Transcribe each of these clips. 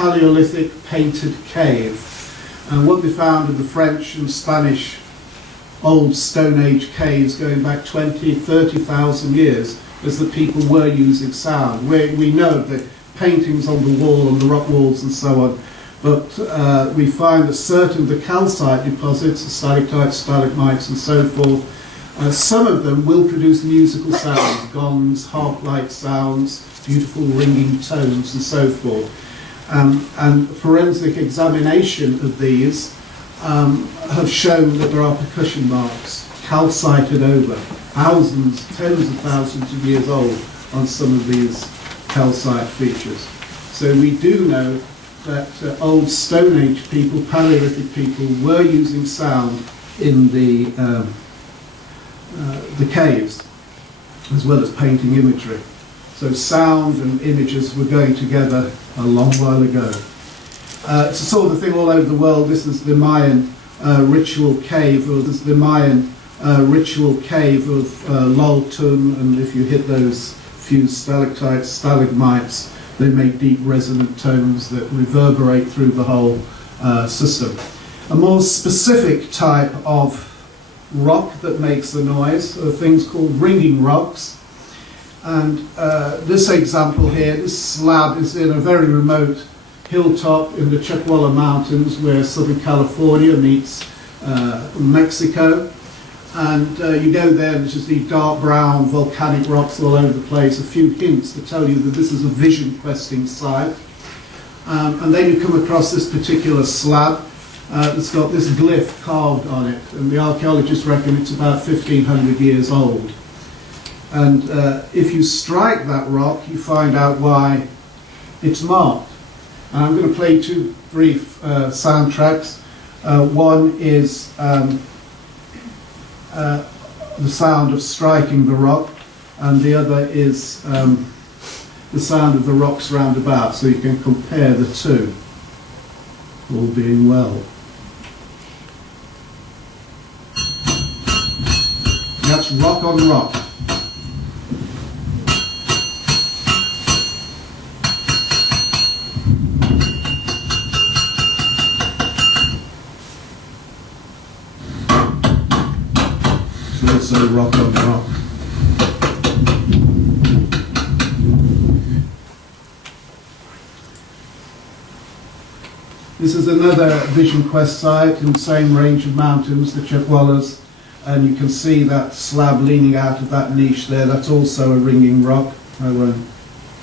Paleolithic painted cave. And what they found in the French and Spanish old Stone Age caves going back 20, 30,000 years is that people were using sound. We know the paintings on the wall, on the rock walls and so on, but we find that certain of the calcite deposits, the stalactites, stalagmites and so forth, some of them will produce musical sounds, gongs, harp-like sounds, beautiful ringing tones and so forth. And forensic examination of these have shown that there are percussion marks calcited over, thousands, tens of thousands of years old on some of these calcite features. So we do know that old Stone Age people, Paleolithic people, were using sound in the caves, as well as painting imagery. So sound and images were going together a long while ago. It's a sort of thing all over the world. This is the Mayan ritual cave, or this is the Mayan ritual cave of Loltun, and if you hit those few stalactites, stalagmites, they make deep resonant tones that reverberate through the whole system. A more specific type of rock that makes the noise are things called ringing rocks. And this example here, this slab is in a very remote hilltop in the Chuckwalla Mountains where Southern California meets Mexico. And you go there and there's just these dark brown volcanic rocks all over the place, a few hints to tell you that this is a vision questing site. And then you come across this particular slab that's got this glyph carved on it, and the archaeologists reckon it's about 1,500 years old. And if you strike that rock, you find out why it's marked. And I'm going to play two brief soundtracks. One is the sound of striking the rock, and the other is the sound of the rocks round about, so you can compare the two, all being well. That's rock on rock. So rock on rock. This is another Vision Quest site in the same range of mountains, the Chuckwallas, and you can see that slab leaning out of that niche there. That's also a ringing rock. I won't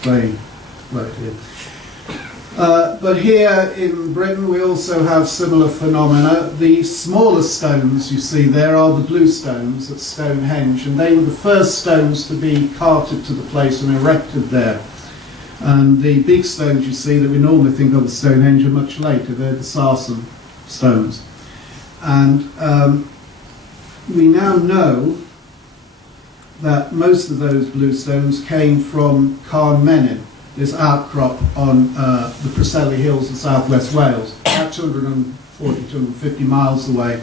play right here. But here in Britain we also have similar phenomena. The smaller stones you see there are the blue stones at Stonehenge, and they were the first stones to be carted to the place and erected there. And the big stones you see that we normally think of as Stonehenge are much later. They're the sarsen stones. And we now know that most of those blue stones came from Carn Menyn, this outcrop on the Preseli Hills in southwest Wales, about 240, 250 miles away.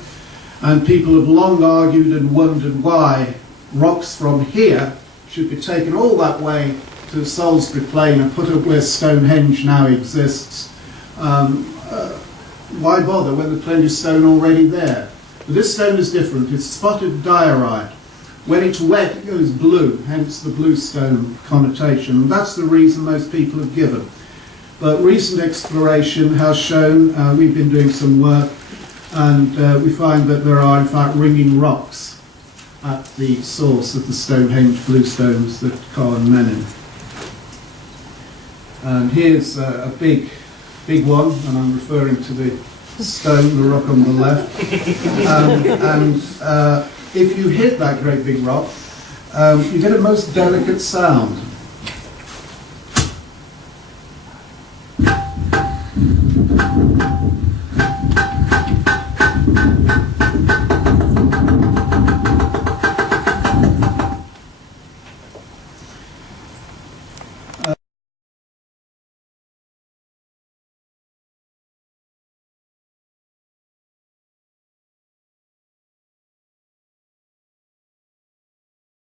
And people have long argued and wondered why rocks from here should be taken all that way to Salisbury Plain and put up where Stonehenge now exists. Why bother when there's plenty of stone already there? But this stone is different. It's spotted diorite. When it's wet, it goes blue, hence the blue stone connotation. And that's the reason most people have given. But recent exploration has shown, we've been doing some work, and we find that there are, in fact, ringing rocks at the source of the Stonehenge blue stones that Carn Menyn. And here's a big one, and I'm referring to the stone, the rock on the left. If you hit that great big rock, you get a most delicate sound.